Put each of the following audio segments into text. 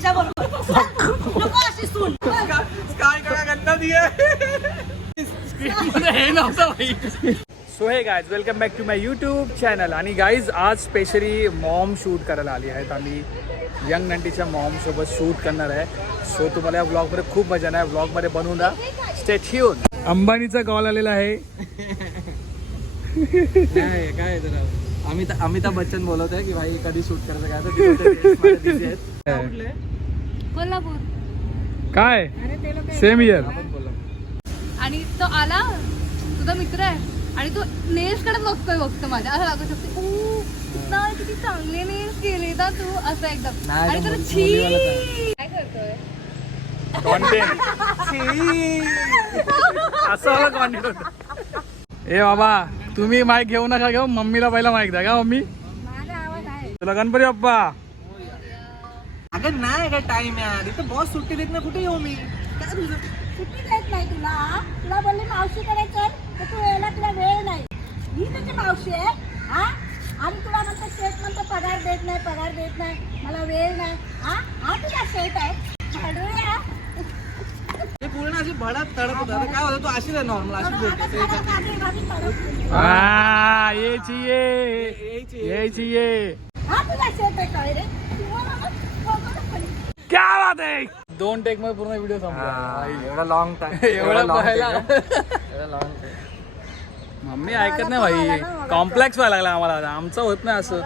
तिच्या बरोबर नको अशी सून काय काय गंदा दिया हे नव्हतं भाई. So hey guys welcome back to my YouTube channel. आणि गाईज आज स्पेशली मॉम शूट करायला आली आहेत. आम्ही यंग नंटीच्या मॉमसोबत शूट करणार आहे. सो तुम्हाला या ब्लॉगमध्ये खूप मजा आहे. ब्लॉगमध्ये बनवून राहा. Stay tune. अंबानीचा कॉल आलेला आहे. काय जरा अमिताभ बच्चन बोलत आहे की भाई कधी शूट करायचं काय कोल्हापूर काय सेम इयर. आणि तो आला तुझा मित्र आहे आणि तू नेल्स कडे बघतोय माझ्या असं लागू शकते किती चांगले नेल्स केले ना तू असं एकदम. आणि तुला छी काय करतोय असं वाला कॉन्टेंट होतं. ए बाबा तुम्ही माईक घेऊ नका घेऊ. मम्मीला पहिला माईक द्या का मम्मी. माझा आवाज आहे. तुला गणपती बाप्पा. अगं नाही काय टाइम यार इथं बॉस सुट्टी देत नाही. कुठे येऊ मी. काय तुझं सुट्टी देत नाही तुला बोलली मावशी करायचं तर तू यायला तुला वेळ नाही. ही तुझी मावशी आहे हा. आणि तुला म्हणतो शेत म्हणतो पगार देत नाही मला वेळ नाही हा तुझा शेत आहे भाडूया. ते पूर्ण अशी भडक तडक होतं. आता काय होतं तू अशी आहे नॉर्मल अशी बोलते. ये चाहिए हा तुझा शेत आहे काय रे. क्या बात आहे. 2 टेक मध्ये पूर्ण व्हिडिओ संपला. एवढा लॉंग टाइम एवढा पाहायला एवढा लॉंग टाइम. मम्मी ऐकत नाही भाई. कॉम्प्लेक्स व्हायला लागला आम्हाला. आमचं होत नाही असं.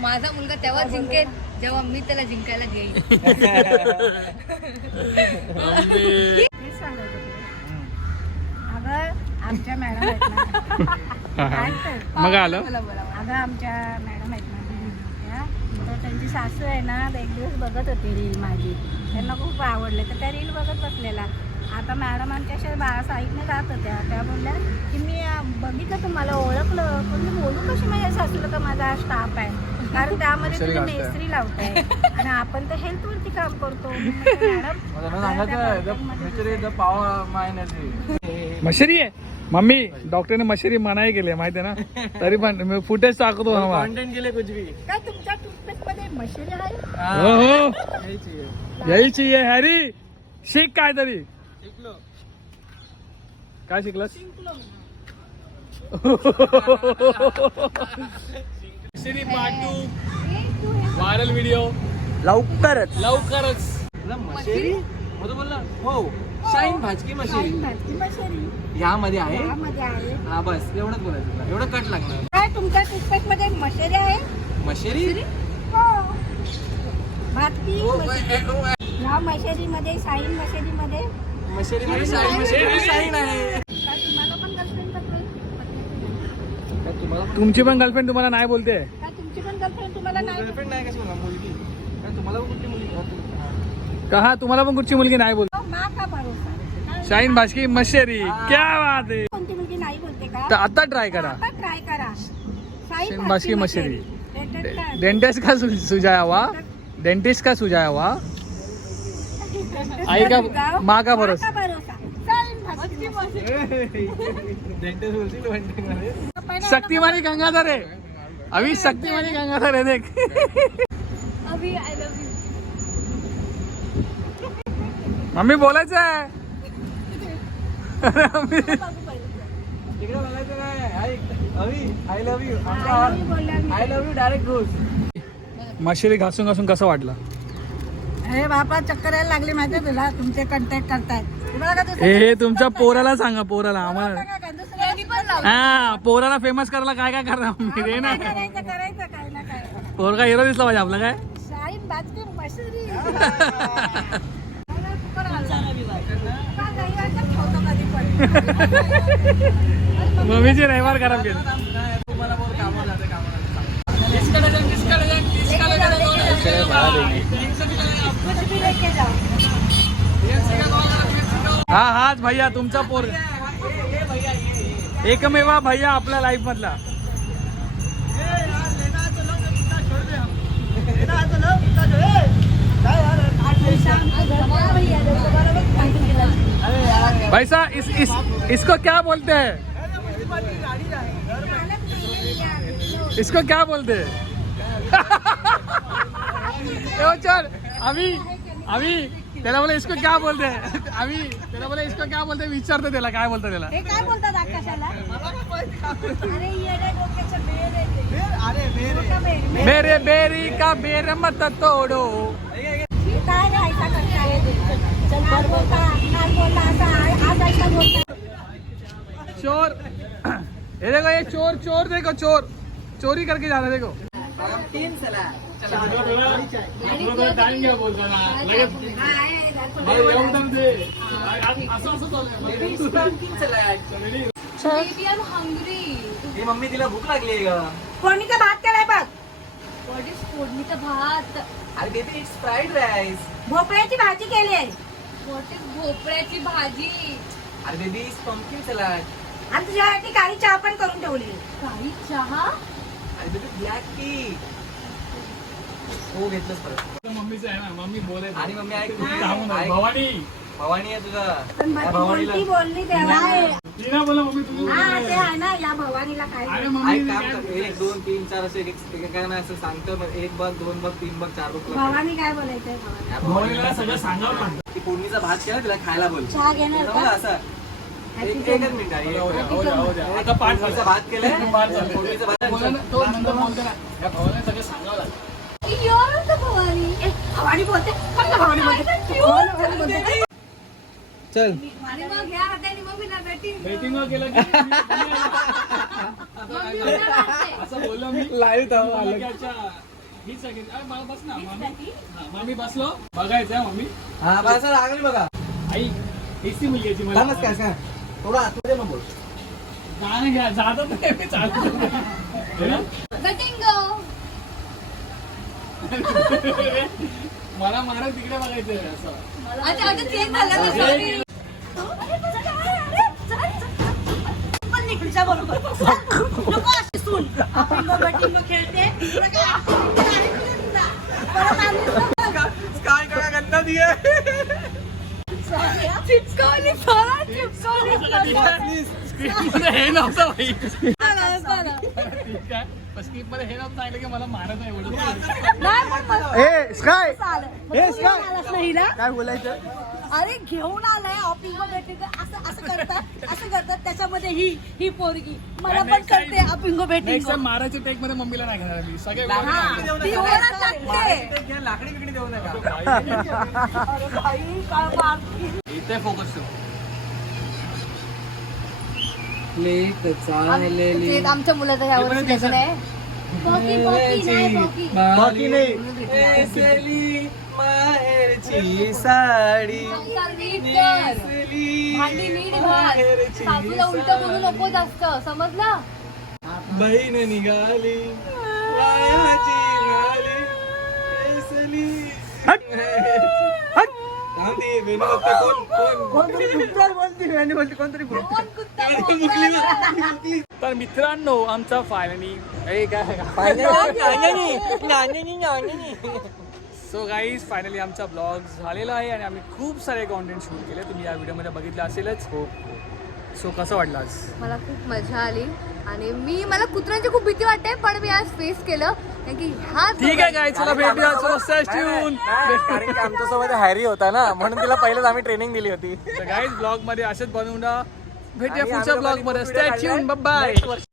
माझा मुलगा तेव्हा जिंकेल जेव्हा मी त्याला जिंकायला घेईन. अगं आमच्या मॅडम मग आलं अगं आमच्या मॅडम आहेत ना तर त्यांची सासू आहे ना एक दिवस बघत होती रील माझी. त्यांना खूप आवडले तर त्या रील बघत बसलेला. आता मॅडम आमच्या साईडने जात होत्या. त्या बोलल्या की मी बघितलं तुम्हाला ओळखलं पण मी बोलू कशी माझ्या सासूला का माझा स्टाफ आहे. कारण त्यामध्ये तुम्ही मेस्त्री लावताय आणि आपण तर हेल्थवरती काम करतो. मशरी आहे मम्मी. डॉक्टरने मशरी मनाई केली माहिती आहे ना. तरी पण मी फुटेज टाकतो कॉन्टेंट केले कुछ भी. काय तुमच्या टूथपेस्ट मध्ये मशरी आहे. हो यायची आहे हॅरी. शिक काय तरी. काय शिकलास. व्हायरल व्हिडिओ लवकरच लवकरच. बोलला हो शाईन भाजकी मशेरी यामध्ये आहे. हा बस एवढंच बोलायचं तुला. एवढं कट लागणार. काय तुमच्या टूथपेस्ट मध्ये मशरी आहे. मशेरी हो भाजकी ह्या मशरी मध्ये शाईन मशरी मध्ये मशेरीमध्ये शाईन आहे. काय तुम्हाला पण गर्लफ्रेंड तुमची पण गर्लफ्रेंड तुम्हाला नाही बोलते. काय तुमची पण गर्लफ्रेंड तुम्हाला नाही गर्लफ्रेंड नाही कशी म्हणा मुलगी. काय तुम्हाला कुठली मुलगी. कहा तुम्हाला पण कुठची मुलगी नाही बोलते. मा का भरोसा. शाईन भाजकी मशेरी क्या बात आहे. कोणती मुलगी नाही बोलते का. तर आता ट्राय करा. आता ट्राय करा. शाईन भाजकी मशेरी. डेंटिस्ट का सुझाया हुआ. डेंटिस्ट का सुझाया हुआ. आई का माँ का भरोसा. शक्तिमानी गंगाधर है. अभी शक्तिमानी गंगाधर है देख. अभी आय लव्ह यू. मम्मी बोलायचं आहे. तिकडे बघायचं काय. I love you. I love you direct घुस. मशेरी घासून घासून कसं वाटलं. अरे बापा चक्कर यायला लागली माहितीये तुला. तुमचे कंटेक्ट करतायत. हे तुमच्या पोराला सांगा. पोराला आम्हाला हा पोराला फेमस करायला काय काय करणार मम्मी रे ना. करायचं काय ना काय. पोरगा हिरो दिसला पाहिजे आपला काय. शाईन भाजकी मशरी. मम्मीची रविवार खराब केली. तुम्हाला बोल कामावर जाते हा हाच भैया तुमचा पोर. एकमेवा भैया आपल्या लाईफ मधला. भाई साहब इसको क्या बोलते हैं. इसको क्या बोलते हैं. चल अभी त्याला बोला इसको क्या बोलते अभी त्याला बोला इसको क्या बोलते विचारतो त्याला काय बोलतो त्याला हे काय बोलतात आकाशाला? अरे येडे डोक्याचं बेर आहे ते. मोठं बेर. मेरे बेरी का बेर मत तोडो काय रे ऐका करताय? चल बर बोलता, काल बोलला असा, आज ऐका बोलता. चोर ये देखो ये चोर चोर देखो चोर चोरी करके जा रहा देखो तीन सलाद टाइम घ्या बोलताना लगेच हे मम्मी तिला भूक लागली आहे का? फोडणीचा भात केलाय बघ. फोडणीचा भात. अरे बेबी इट्स फ्राईड राईस. भोपळ्याची भाजी केली आहे. व्हॉट इज भोपळ्याची भाजी? अरे बेबी इट्स पंपकिन सलाड. आणि तुझ्यासाठी काळी चहा पण करून ठेवली. काही चहा? अरे बेबी ब्लॅक टी. हो घेतलंच परत. मम्मीचं आहे ना मम्मी बोले आणि मम्मी ऐक भवानी भवानी आहे तुझा. पण त्या ती भवानीला कोणती बोलली तेव्हा. तिला बोला मम्मी तुझी हा ते आहे ना या भवानीला काय अरे ऐक मम्मी काम कर 1 2 3 4 असे काय नाही असं सांगतो 1 बघ 2 बघ 3 बघ 4 बघ. भवानी काय बोलायचंय भवानी? या भवानीला सगळं सांगावं लागतं ती फोडणीचा भात केला तिला खायला बोल. चहा घेणार बघा का? असं एकच मिनिट आहे. आता पाठ फोडणीचा भात केलाय. पाठ झालं. फोडणीचा भात तो नंतर बोलतो ना या भावाला सगळं सांगावं लागतं You're the भवानी. भवानी बोलते फक्त भवानी बोलते. भवानी बोलते. चल. आणि मग ह्या हाताने मग मी ना बेटिंग बेटिंग केलं की असं बोललो मी लाईव्ह बोललो की अच्छा हीच आहे की अरे मला बस ना मम्मी बसलो बघायचं आहे मम्मी हा बस लागली बघा. आई हीच ती मुलगी आहे ती मला थांबच काय काय थोडं आतमध्ये मग बोल. गाणं घ्या जात नाही मी चालतो बेटिंग. मला मारा तिकडे बघायचं आहे असं आता चेंज झालं ना सॉरी. पण निकडीच्या बरोबर. नको अशी सून. आपण मग बॅटिंग खेळते. तुला काय परत आलीस ना. काय काय गंदा दिये. चिपकवली परत चिपकवली. स्क्रीनमध्ये हे नव्हतं भाई चला. ठीक आहे स्क्रीन मध्ये हे नव्हतं सांगितलं की मला मारत आहे एवढं काय बोलायचं. अरे घेऊन आलाय ऑपिंगो भेटते असं असं करतात त्याच्यामध्ये ही पोरगी मला पण करते ऑपिंगो भेटते. नेक्स्ट टाइम मारायच्या टेक मध्ये मम्मीला नाही घेणार मी सगळे ती वरच टाकते. लाकडी बिकडी देऊ नका. अरे बाई काय मारती. इथे फोकस ठेव ते आमच्या मुलाचं ह्या वर्षी लग्न आहे. बॉकी नाही बॉकी. बाकी नाही. माहेरची साडी नीट कर. भांडी नीट घाल. सासूला उलट बोलू नको जास्त समजलं. बहीण निघाली मायाची निघाली केसली. थांबते, वेणू बघते, कोणतरी तर मित्रांनो आमचा फायनली सो गाईज फायनली आमचा ब्लॉग झालेला आहे आणि आम्ही खूप सारे कॉन्टेंट शूट केले तुम्ही या व्हिडिओमध्ये बघितलं असेलच हो. सो कसं वाटलं आज मला खूप मजा आली आणि मला कुत्र्यांची खूप भीती वाटते पण मी आज फेस केलं कारण की ह्या ठीक आहे काय चला भेटूया चला स्टे ट्यून कारण की आमच्यासोबत हॅरी होता ना म्हणून तिला पहिलेच आम्ही ट्रेनिंग दिली होती. तर गाईज ब्लॉग मध्ये असेच बनवून भेटूया आणि पुढच्या आम्ही ब्लॉग मध्ये दोघांनी स्टे video ट्यून काढलाय. बाय. Next वर्षी